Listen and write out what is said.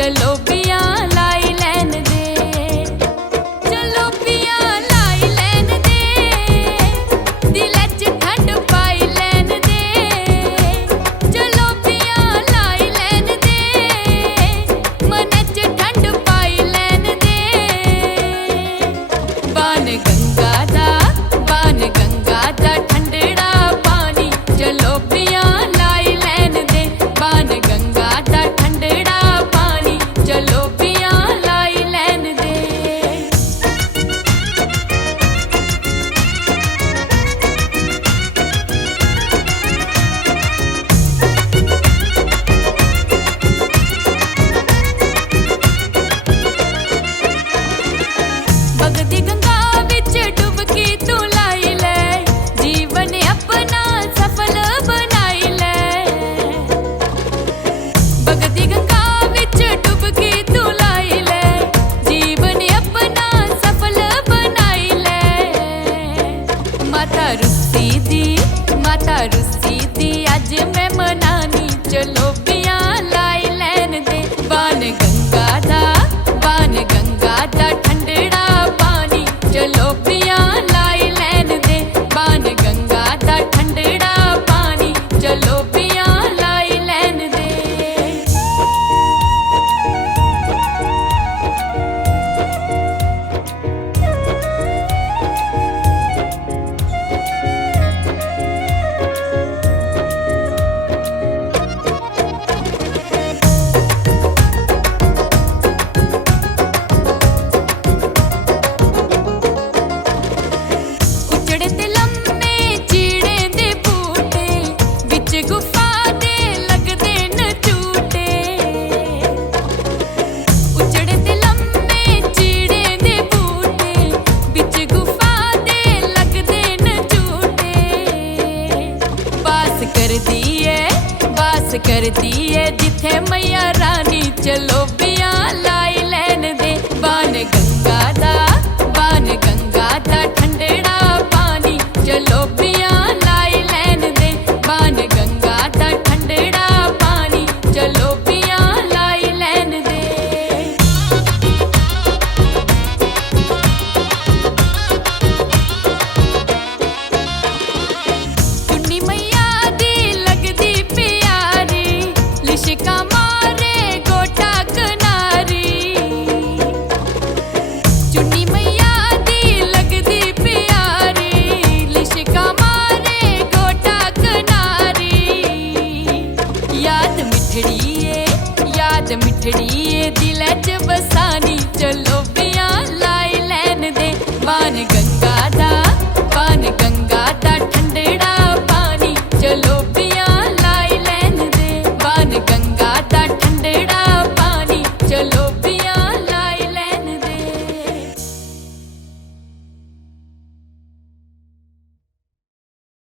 चलो पिया लाई लैन दे, चलो पिया लाई लैन दे, दिलै च ठंड पाई लैन दे, चलो पिया लाई लैन दे, मनै च ठंड पाई लैन दे। बाण गंगा दा ठंडड़ा पानी, चलो पिया लाई लैन दे, बाण गंगा दा ठंडड़ा पानी, चलो पिया लाई लैन दे। बगदी गंगा विच डुबकी तू लाई ले, जीवन अपना सफल बनाई ले। बगदी गंगा विच डुबकी तू लाई ले, जीवन अपना सफल बनाई ले। माता रुस्सी दी अज मैं मनानी, चलो पिया लाई लैन दे, बाण गंगा दा ठंडड़ा पानी, चलो पिया लाई लैन दे, बाण गंगा दा ठंडड़ा पानी, चलो पिया लाई लैन दे। उजड़े ते लम्मे चीड़े दे बूटे, बिच गुफा दे लगदे न झूटे। उजड़े ते लम्मे चीड़े दे बूटे, बिच गुफा दे लगदे न झूटे। बास करदी है जिथे मैया रानी, चलो पिया लाई लैन दे, बाण गंगा दा ठंडड़ा पानी, चलो पिया लाई लैन दे, बाण गंगा दा ठंडड़ा पानी, चलो पिया लाई लैन दे। चुन्नी मैया दी लगदी प्यारी, लिशका मारे गोटा कनारी। चुन्नी मैया दी लगदी प्यारी, लिशका मारे गोटा कनारी। याद मिठड़ी ए दिलै च बसानी, चलो